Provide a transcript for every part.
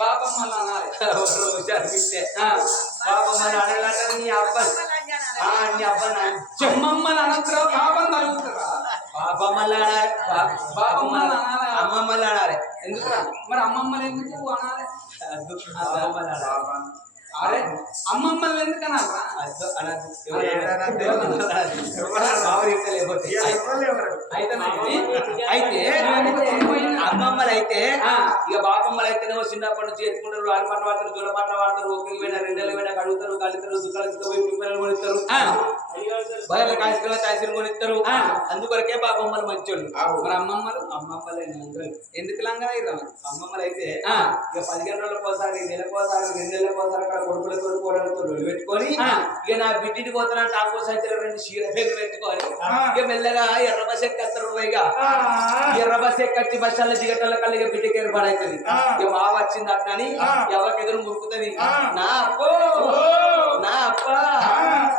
బాపమ్మలు అనాలి. బాపమ్మలు అనగలంటే నీ అబ్బాయి నీ అబ్బాయి చెమ్మమ్మలు అనంతరం పాపం కలుగుతుందా? బాపమ్మలు ఆడాలి, బాపమ్మలు అనాలి, అమ్మమ్మలు ఆడాలి. ఎందుకురా మరి అమ్మమ్మలు ఎందుకు అనాలి? బాపమ్మలు ఆడాలి. అరే అమ్మమ్మలు ఎందుకు అనాలరా? అయితే అమ్మమ్మలు అయితే ఇక బాపమ్మలు అయితేనేమో చిన్నప్పటి నుంచి ఎత్తుకుంటారు, ఆడపాట వాడతారు, జోలపాట వాడతారు, ఒకరికి పోయినా రెండేళ్ళు పోయినా కడుగుతారు, కలుగుతారు, దుఃఖాలు పోయి పిల్లలు కొనిస్తారు, బయట కాసుకొని తాసిని కొనిస్తారు. అందుకొరకే బాపమ్మలు మంచోళ్ళు. మరి అమ్మమ్మలు అమ్మమ్మలే ఎందుకు లంగా అమ్మమ్మలు అయితే ఇక 15 రోజులకోసారి, నెలకోసారి, 2 నెలలకోసారి అక్కడ కొడుకులతో కోడలతో పెట్టుకొని ఇక నా బిడ్డికి పోతున్నా టాకో సంచులు 2 చీర పేరు పెట్టుకొని ఇక మెల్లగా ఎర్ర బస్ ఎక్కస్తారు. ఇక ఎర్ర బస్ ఎక్కచ్చి బస్సాల దిగటల కల్లా ఇక బిడ్డకి ఏర్పడవుతుంది. ఇక మా వచ్చింది అట్లని ఎవరికి ఎదురు మురుకుతుంది. నా అప్పో నా అప్ప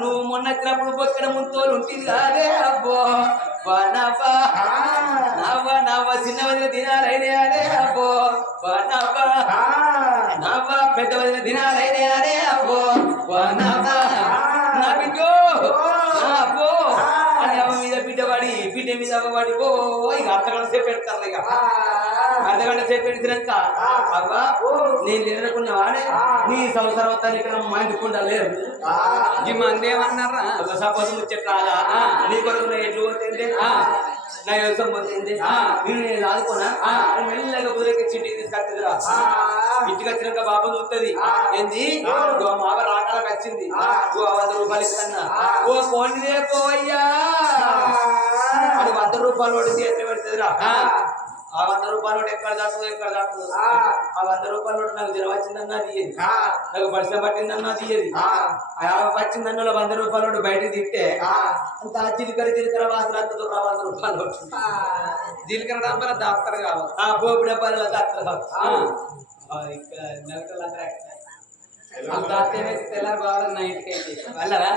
నువ్వు మొన్న వచ్చినప్పుడు బొక్కడ ముంతోలు ఉంటుంది కాదే అబ్బో నవ్వ నవ్వ చిన్న వదిన దినాలైనే అదే అబ్బో నవ్వ నవ్వ పెద్ద వదిన దినాలైనే అదే అబ్బో నవ్వ నా బిడ్డో అబ్బో అని అవ్వ మీద బిడ్డ మీద అవ్వబడి ఇక అర్ధగంట సేపు పెడతారు. ఇక అర్ధగంట సేపు పెడిచినాక అవ్వ నేను తినకుండా వాడే నీ సంవత్సరం అవుతాను ఇక్కడ మా ఇంటికుండా లేరు ఈ మంది ఏమన్నారా? సపోజ్ ముచ్చట్లా నీ కొరకు ఎట్లు పోతుంది నా వ్యవసాయం పోతుంది నేను ఆదుకున్నా మెల్లగా బుదరికి ఇంటికి తీసుకొస్తుందిరా. ఇంటికి వచ్చినాక బాబు చూస్తుంది ఏంది మావ రాకాలకు వచ్చింది 100 రూపాయలు ఇస్తున్నా ఓ పోండిదే పోయ్యా అని 100 రూపాయలు ఓడి ఎట్లా పెడుతుందిరా. ఆ 100 రూపాయలు ఎక్కడ దాటుదు ఆ 100 రూపాయలు నాకు జ్వరం వచ్చిందన్నా తీయదు, నాకు పరిశ్రమ పట్టిందన్నా తీయదు. వచ్చిందన్న 100 రూపాయలు బయటకు తిట్టే అంత జీలకర్ర వాసన అంత 100 రూపాయలు జీలకర్ర డబ్బాల దాస్తారు కావాలి, ఆ పోపు డబ్బాల దాస్తారు కావచ్చు. తెల్లారి బాగా నా ఇంటికి వెళ్ళరా.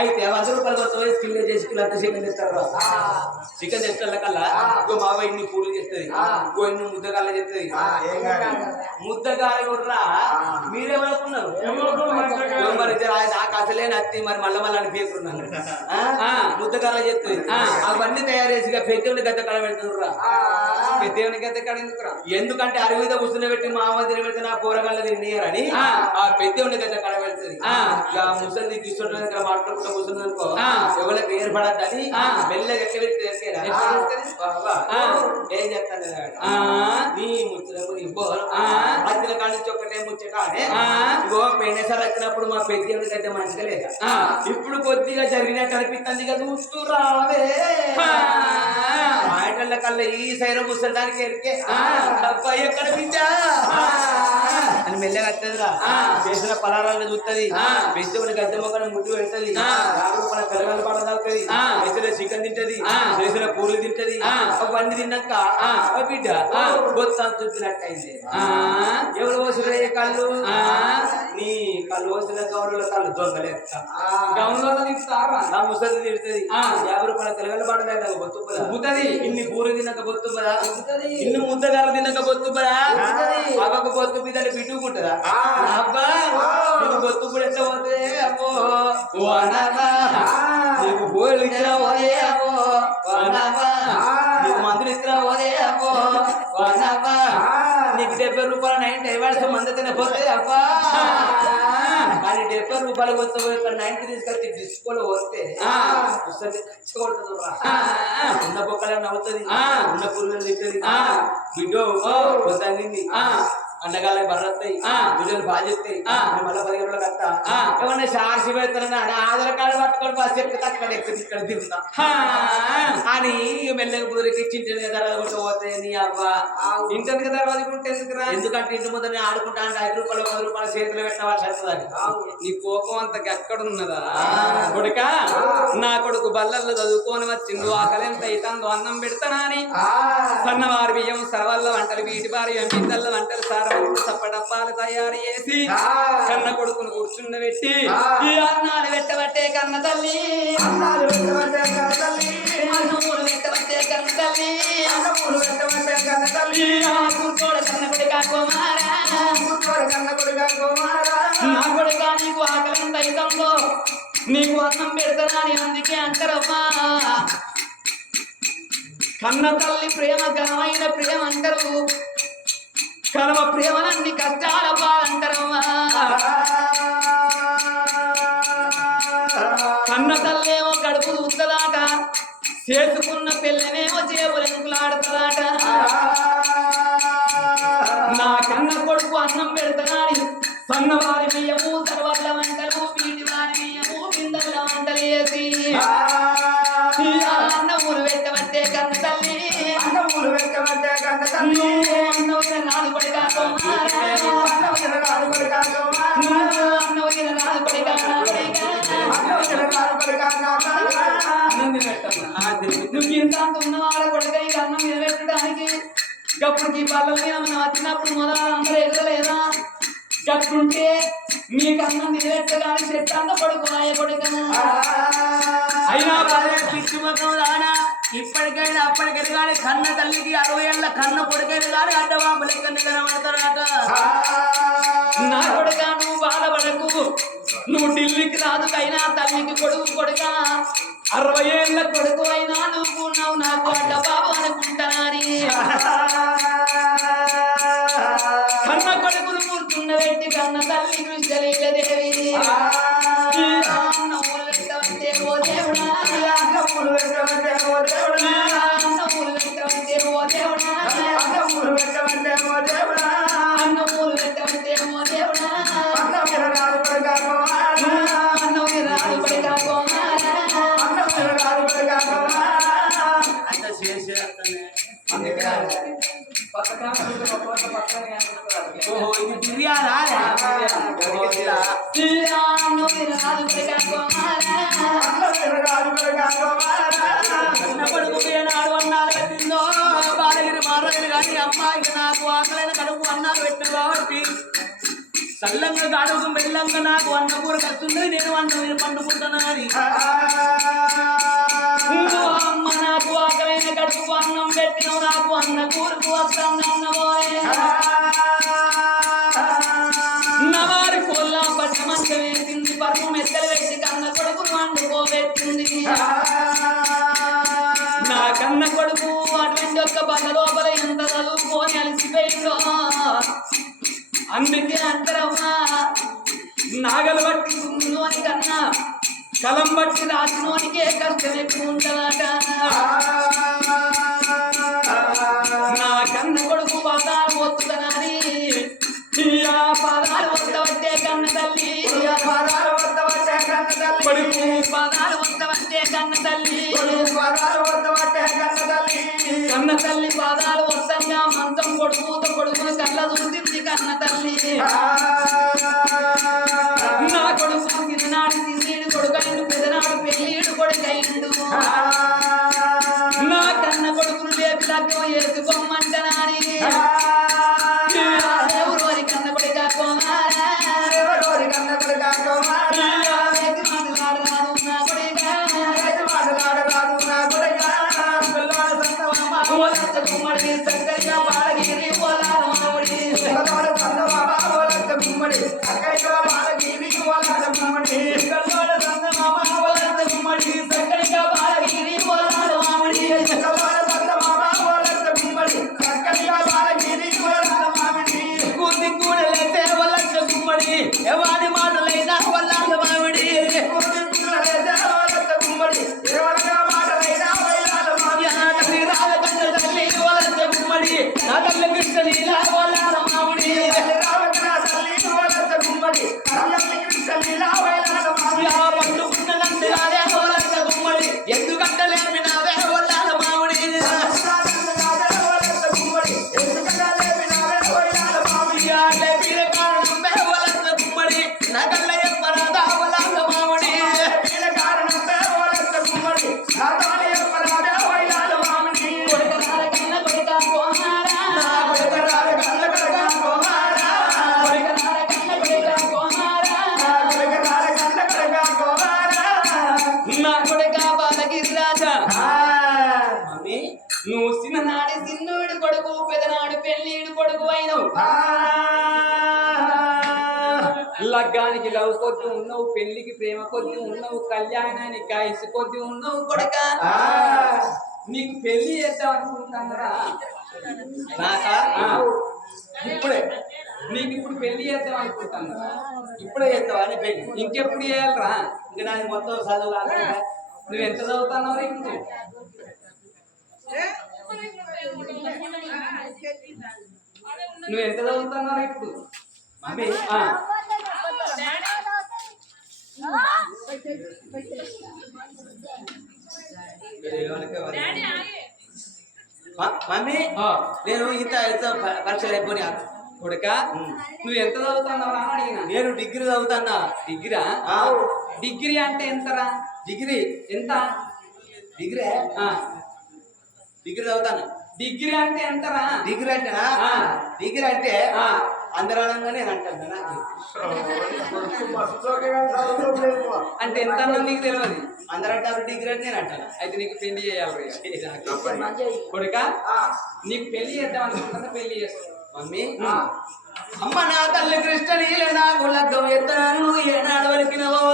అయితే 100 రూపాయలు కొత్త స్కిల్ చేసి చికెన్ తెస్తారు. చికెన్ తెచ్చిన కల్లా ఇంకో మావ ఇన్ని పూలు చేస్తుంది, ఇంకో ఇన్ని ముద్దగాళ్ళ చేస్తుంది. ముద్దగాలి కూడా మీరేమనుకున్నారు? మరి నాకు అసలే నత్తి మరి మళ్ళీ అని పేరుకున్నాను. ముద్దగాళ్ళ చేస్తుంది అవన్నీ తయారు చేసి పెద్దవుని గద్ద కళ పెడుతున్నారు. పెద్దవుని గద్ద కళ ఎందుకురా? ఎందుకంటే అరి మీద కూర్చుని పెట్టి మామ తిని పెడితే నా కూరగాళ్ళ తినేయరని ఆ పెద్దవుని గద్ద కళ పెడుతుంది. ఇక ముసలి తీసుకుంటే మాట్లాడుకుంటూ కూర్చుంది అనుకో ఎవరికి ఏర్పడద్దని మెల్లగా ఎక్క పెట్టి ఏం చేస్తాను నీ ముచ్చటకు నీ వచ్చిన కాడి నుంచి ఒక్కటే ముచ్చట ఇగో పెయినసారి వచ్చినప్పుడు మా పెద్దవుని గద్ద మంచిగా లేదా ఇప్పుడు కొద్దిగా జరిగినట్టు అనిపిస్తుంది కదా చూస్తూ రావే ఆయటల కల్లా ఈ సైర ముసలడానికి ఎరికే అబ్బాయి ఎక్కడ బిడ్డా అని మెల్లగా వస్తుందిరా. చేసిన పలారాలను చూస్తుంది, పెద్దవుని గద్దె మొక్కను ముద్దు పెడుతుంది, 50 రూపాయల కలగల పాట తాగుతుంది, చేసిన చికెన్ తింటది, చేసిన పూలు తింటది. అవన్నీ తిన్నాక బిడ్డ గొత్త చుట్టినట్టు అయింది. ఎవరు వసులే కళ్ళు నీ కళ్ళు వసిన గౌరవ కళ్ళు దొంగలే గౌన్లో తింటారా? నా ముసలి తిడుతుంది, 50 రూపాయల కలగల పాట తాగ బొత్తుపది, ఇన్ని పూలు తిన్నాక బొత్తుపదా, ఇన్ని ముద్దగాలు తిన్నాక బొత్తుపదా, అవ్వకు బొత్తు మీద బిడ్డుకుంటుందా? అబ్బా నీకు బొత్తు కూడా ఎట్లా పోతే అబ్బో నీకు బోళ్ళు ఇచ్చినా పోదే అబ్బో నీకు మందులు ఇచ్చినా పోదే అబ్బో నీకు 70 రూపాయల 90 అవార్డ్స్ మంది తినపోతే అబ్బా కానీ 70 రూపాయలు వస్తే 90 తీసుకొచ్చి డిస్కోలో వస్తే ఖర్చుకొడుతుంది. ఉన్న బొక్కలు నవ్వుతుంది, ఉన్న పుల్లలు తింటుంది. బిడ్డో వద్దండి అండగాళ్ళకి బర్రస్తాయి, బిడ్డలు బాగా చెప్తాయి. మళ్ళీ 15 రోజులకు వస్తా ఏమన్నా షార్సి పెడతానని ఆధార్ కార్డు పట్టుకొని బస్ ఎక్కడ అక్కడ ఎక్కడ ఇక్కడ తిరుగుతా అని మెల్లగా బుదిరికి ఇంటి దర్వాజ పోతే నీ అవ్వ ఇంటి దర్వాజ ఉంటే ఎందుకురా? ఎందుకంటే ఇంటి ముందు నేను ఆడుకుంటా అంటే 5 రూపాయలు 10 రూపాయలు చేతులు పెట్టిన వాళ్ళు చదువుతుంది. నీ కోపం అంత ఎక్కడున్నదా కొడుక? నా కొడుకు బల్లల్లో చదువుకొని వచ్చిండు, ఆకలి ఎంత అవుతుందో అన్నం పెడతానా అని సన్నవారి బియ్యం సరవల్ల వంటలు వీటి వారి ఎంపికల్ల వంటలు సార చప్పడప్పాలు తయారు చేసి కన్న కొడుకును కూర్చుండబెట్టి ఈ అన్నాలు పెట్టబట్టే కన్న తల్లి, అన్నాలు పెట్టబట్టే కన్న తల్లి, అన్నమూలు పెట్టబట్టే కన్న తల్లి, అన్నమూలు పెట్టబట్టే కన్న తల్లి, కన్న కొడుక కుమారా కన్న కొడుక కుమారా నా కొడుక నీకు ఆకలి అయితందో నీకు అన్నం పెడతానని అందుకే అంటారమ్మా కన్న తల్లి ప్రేమ ఘనమైన ప్రేమ అంటారు కర్మ ప్రేమలన్నీ కష్టాల బాలంటారమ్మా కన్న తల్లేమో కడుపు ఉత్తదాట చేసుకున్న పిల్లనేమో చేపలెంకులాడుతుందాట నా కన్న కొడుకు అన్నం పెడతానని సన్నవారి బియ్యము సర్వల్ల వంటలు వీటి వారి బియ్యము బిందెల వంటలు వేసి అన్న ఊరు పెట్టబట్టే కన్న తల్లి అన్నములు వెక్కమంటే కన్న తల్లి అన్నవైన నాలుగు కొడుకా అన్నములు రాడు కొడుక కుమారా అన్నవైన నాలుగు కొడుకా అన్నములు రాడు కొడుక నువ్వు ఇంత ఉన్నవాళ్ళ కొడుకై అన్నం నిలబెట్టడానికి గప్పుడుకి బల్ల మీద మనం వచ్చినప్పుడు మొదలు అందరూ ఎగరలేదా గట్టుంటే మీకు అన్నం నిలబెట్టడానికి చెట్టు అంత పడుకోవాయ కొడుక అయినా పిచ్చి మొత్తం రానా ఇప్పటికైనా అప్పటికైనా కానీ కన్న తల్లికి 60 ఏళ్ళ కన్న కొడుకైనా కానీ అడ్డబాబు లెక్క నిలబడతారట నా కొడుక నువ్వు బాధపడకు నువ్వు ఢిల్లీకి రాదుకైనా తల్లికి కొడుకు కొడుక 60 ఏళ్ళ కొడుకు అయినా నువ్వు నాకు అడ్డబాబు అనుకుంటానని కన్న కొడుకును కూర్చున్న పెట్టి కన్న తల్లి కృష్ణలీలదేవి అన్నములు పెట్టవంటే ఓ దేవుడా అన్నములు వెక్కమంటే ఓ దేవుడా అన్నములు పెట్టవంటే ఓ దేవుడా అన్నములు వెక్కమంటే ఓ దేవుడా అన్నములు పెట్టవంటే ఓ దేవుడా అన్నములు రాడు కొడుక కుమారా అన్నములు రాడు కొడుక కుమారా అన్నములు రాడు కొడుక కుమారా అంత చేసేస్తానే ఓహో ఇది బిర్యానా కొడుకు ఏనాడు అన్నాలు పెట్టిందో బాలగిరి మారలేదు కానీ అమ్మాయికి నాకు ఆకలైన కడుపు అన్నాలు పెట్టింది కాబట్టి చల్లంగా గాడుకు మెల్లంగా నాకు అన్న కూర కస్తుంది నేను అన్నం పండుకుంటున్నా అని అమ్మ నాకు ఆకలైన కడుపు అన్నం పెట్టినవు నాకు అన్న కూరకు వస్తాను అన్నమోయే నవారి కోల్లా పట్ట మంచం వేసింది పరుపు మెత్తలు పెట్టి కన్న కొడుకు వండుకోబెట్టింది నా కన్న కొడుకు అటువంటి ఒక్క బండ లోపల ఎంత చదువుకొని అలసిపోయిందో అందుకే అంటారమ్మా నాగలు బట్టి కుందులోని కన్నా కలం బట్టి రాసినోనికే కష్టం ఎక్కువ ఉంటుందట నా కన్న కొడుకు పాదాలు వస్తుందని ఆ పాదాలు వస్తవట్టే కన్న తల్లి కొడుకు పాదాలు వస్తవట్టే కన్న తల్లి కన్న తల్లి పాదాలు వస్తంగా మంచం కొడుకుతో కొడుకును కళ్ళ చూసింది కన్న తల్లి నా కొడుకు చిన్ననాడు చిన్నీడు కొడుకైండు పెదనాడు పెళ్ళీడు కొడుకైండు నా కన్న కొడుకును లేపి లగ్గం వేసుకోమంటనాని ఎవరు అని కన్న కొడుక కోమారా చక్కగా బాలగిరి పోలాడి చక్కగా బాలగిరి కూతి కూడలైతే వాళ్ళ గుమ్మడి ఎవరి మాటలైనా వాళ్ళ మామిడి తల్లి వాళ్ళ గుమ్మడి నా తల్లి కృష్ణ నీలా వాళ్ళ మామిడి లగ్గానికి లవ్ కొద్ది ఉన్నావు, పెళ్లికి ప్రేమ కొద్ది ఉన్నావు, కళ్యాణానికి కాయసు కొద్ది ఉన్నావు కొడుక. నీకు పెళ్లి చేద్దాం అనుకుంటున్నారా? నాకా ఇప్పుడే నీకు ఇప్పుడు పెళ్లి చేద్దాం అనుకుంటున్నారా? ఇప్పుడే చేస్తావా అని పెళ్లి ఇంకెప్పుడు చేయాలరా? ఇంకా నాది మొత్తం చదువు కాకుండా నువ్వు ఎంత చదువుతున్నావు ఇప్పుడు? నువ్వు ఎంత చదువుతున్నావు ఇప్పుడు? మమ్మీ మమ్మీ నేను ఇంత పరీక్షలు అయిపోయినా కొడుక నువ్వు ఎంత చదువుతున్నావు అని అడిగిన. నేను డిగ్రీ చదువుతాన్నా. డిగ్రీ? డిగ్రీ అంటే ఎంతరా? డిగ్రీ ఎంత? డిగ్రీ డిగ్రీ చదువుతాను. డిగ్రీ అంటే ఎంతరా? డిగ్రీ అంటేనా? డిగ్రీ అంటే అందరూ అనగానే నేను అంటాను. నాకు అంటే ఎంత నీకు తెలియదు. అందరూ అంటారు డిగ్రీ అంటే నేను అంటాను. అయితే నీకు పెళ్లి చేయాలి కొడుక. నీకు పెళ్లి చేద్దాం అనుకుంటున్నా, పెళ్లి చేస్తావు. మమ్మీ అమ్మ నా తల్లి కృష్ణనీలే నాకు లగ్గం ఎత్తాను. నువ్వు ఏనాడు వలికినవో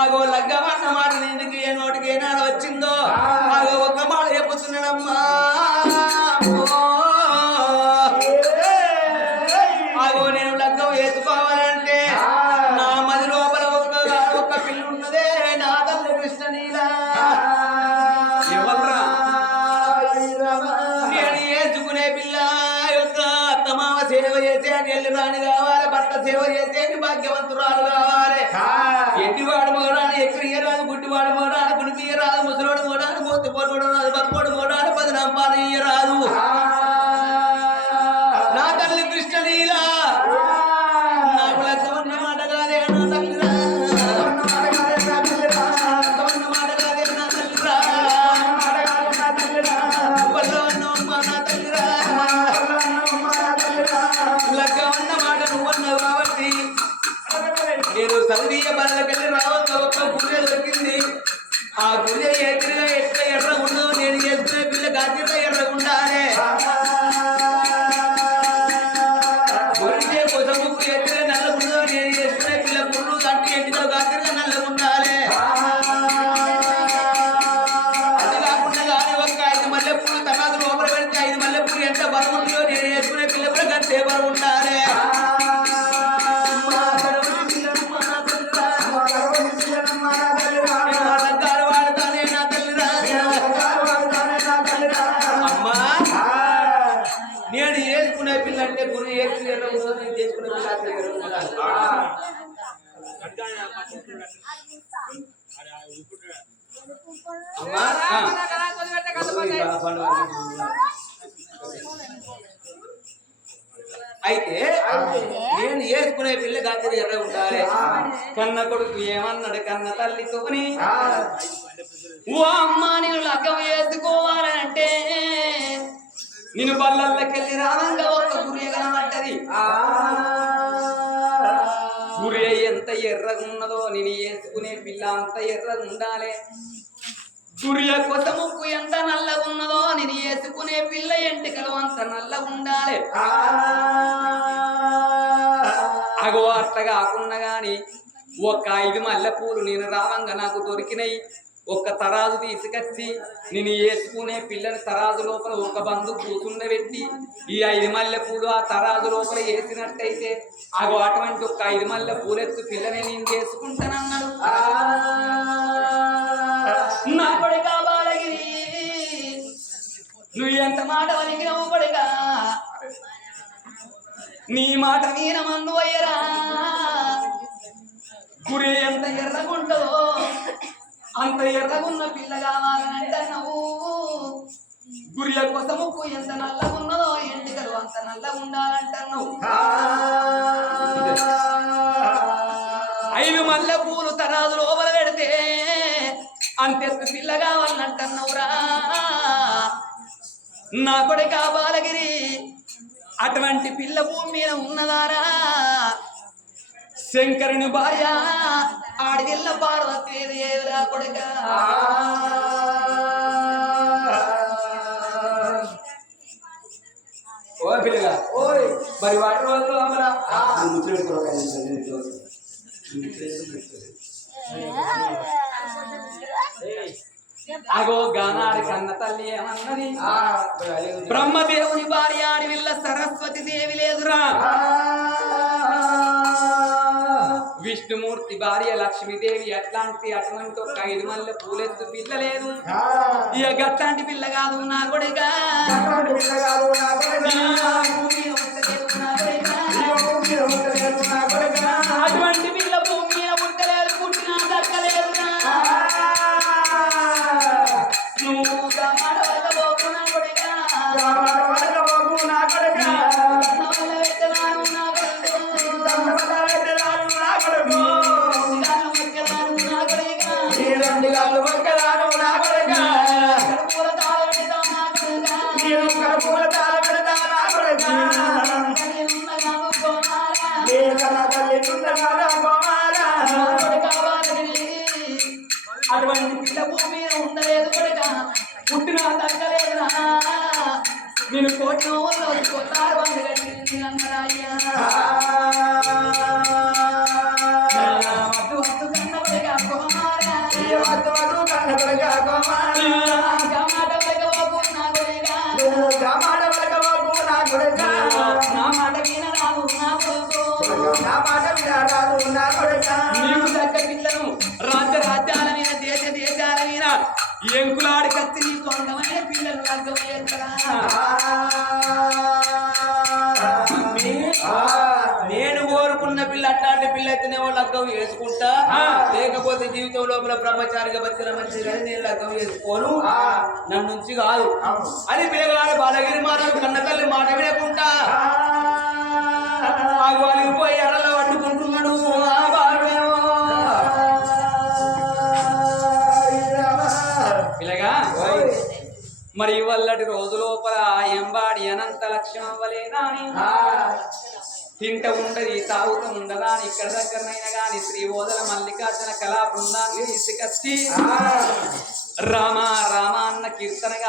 ఆగో లగ్గం అన్న మాట నీకు ఏ నోటికి ఏనాడు వచ్చిందో ఆగో ఒక్క మాట చెప్పుతున్నాడమ్మా. ఆగో నేను లగ్గం ఎత్తుకోవాలంటే నా మది లోపల ఒక్క పిల్ల ఉన్నదే నా తల్లి కృష్ణనీలా. ఎవరా? నేను వేసుకునే పిల్ల యొక్క అత్తమామ సేవ చేసే ఎల్లు రాని కావాలి, భర్త సేవ చేసే భాగ్యవంతురాలు కావాలి. ఎడ్డివాడు మోడాలు ఎక్కడికి రాదు, గుడ్డివాడు మోడాలు గుడిపియ రాదు, ముసలోడు మోడాలు మూతి పొడు రాదు, బక్కోడు మోడాలు 10 నంపాలు ఇయ్యరాదు. నా తల్లి కృష్ణలీల నాకు లగ్గమన్న మాట కాదే నా తల్లిరా, లగ్గమన్న మాట కాదే నా తల్లిరా, వల్లవన్నమ్మ నా తల్లిరా, లగ్గమన్న మాట నువ్వన్నావు కాబట్టి నేను చదివీయ బల్లకెళ్ళి రావద్దు. ఒక్క గుళ్ళె దొరికింది. ఆ గుళ్ళె ఎదురుగా ఎట్లా ఎర్ర ఉండదు. నేను చేసుకునే పిల్ల గాతిలో ఎర్ర ఉండాలి. గొరిసే కొసముకు ఎదురే నల్ల ఉండదు. నేను చేసుకునే పిల్ల పుల్లు కంటి ఎంటితో గాతిలో నల్ల ఉండాలి. అది కాకుండా కానీ ఒక 5 మల్లెపూలు తర్వాత లోపల పెడితే 5 మల్లెపూలు ఎంత బరువు ఉంటుందో నేను చేసుకునే పిల్ల కూడా గంటే బరువు ఉండాలి. నేను చేసుకునే పిల్ల అంటే గురి చేసుకునే నేను చేసుకునే పిల్ల అయితే నేను చేసుకునే పిల్ల గాంధీ ఎర్ర ఉండాలి. కన్న కొడుకు ఏమన్నాడు కన్న తల్లితోని? ఓ అమ్మా నేను లగ్గం వేసుకోవాలంటే నేను బల్లల్లకెళ్ళి రావంగా ఒక్క గురి కనబడ్డది. గురి ఎంత ఎర్రగున్నదో నేను వేసుకునే పిల్ల అంత ఎర్రగుండాలి. గురియ కొత్త ముక్కు ఎంత నల్లగున్నదో నేను వేసుకునే పిల్ల ఎంటికలు అంత నల్లగుండాలి. అగో అట్లా కాకుండా గాని ఒక 5 మల్లెపూలు నేను రావంగా నాకు దొరికినాయి. ఒక్క తరాజు తీసుకొచ్చి నేను వేసుకునే పిల్లని తరాజు లోపల ఒక బంధు కూర్చుండబెట్టి ఈ 5 మల్లెపూలు ఆ తరాజు లోపల వేసినట్టయితే అగో అటువంటి ఒక 5 మల్లెపూలెత్తు పిల్లని నేను చేసుకుంటానన్నాడు. నా కొడుక బాలగిరి నువ్వు ఎంత మాట వలిగినవు కొడుక, నీ మాట మీద మందు అయ్యరా. గురి ఎంత ఎర్రగుంటదో అంత ఎర్రగున్న పిల్ల కావాలంటే నువ్వు గురియ కొసముకు ఎంత నల్లగున్నదో ఎంటికలు అంత నల్లగా ఉండాలంటున్నావు. 5 మల్లెపూలు తరాదు లోపల పెడితే అంతెత్తు పిల్ల కావాలంటున్నావురా. నా కొడుక బాలగిరి అటువంటి పిల్ల భూమి మీద ఉన్నదారా? శంకరుని భార్య ఆడిల్ల పార్వతీ కొడుక. ఓ పిల్లగా మరి వాటి రోజులు లోపల అగో గానాడి కన్న తల్లి ఏమన్నది బ్రహ్మదేవుని భార్య ఆడివిల్ల సరస్వతి దేవి లేదురా విష్ణుమూర్తి భార్య లక్ష్మీదేవి అట్లాంటి అటువంటి ఒక 5 మల్లె పూలెత్తు పిల్ల లేదు ఇక గట్లాంటి పిల్ల కాదు నా కొడుగా అటువంటి పిల్ల భూమి మీద పుట్టలేదు పుట్టినా దక్కలేదు నువ్వు గమడవలకపోకు నా కొడుగా అటువంటి పిల్ల భూమి ఉండలేదు కొడుగా పుట్టినా తగ్గలేదురా నేను కోటి రోజు కొత్తారు వంద కట్టింది అన్నరాయ్యా వద్దు వద్దు కన్న కొడుగా కుమారా నా మాట వినరాదు నా కొడుకు నీకు దగ్గర పిల్లను రాజ్యాల మీద దేశాల మీద ఎంకులాడి కత్తి నీకు అందమైన పిల్లలు లగ్గమయ్యేస్తారా నేను కోరుకున్న పిల్ల అట్లాంటి పిల్ల అయితేనే లగ్గం వేసుకుంటా లేకపోతే జీవితం లోపల బ్రహ్మచారిగా బతికిన మంచి కానీ నేను లగ్గం వేసుకోను నన్ను నుంచి కాదు అని పిల్లగాడు బాలగిరి మాటలు కన్న తల్లి మాట వినకుండా వాళ్ళకి పోయి ఎర్రలో పట్టుకుంటున్నాడు పిల్లగా మరి వల్లటి రోజు లోపల ఎంబాడి అనంత లక్ష్యం అవ్వలేనా తింట ఉండది తాగుతూ ఉండదా ఇక్కడ దగ్గరనైనా గాని శ్రీవోదల మల్లికార్జున కళా బృందాన్ని తీసుకొచ్చి రామ రామ అన్న కీర్తనగా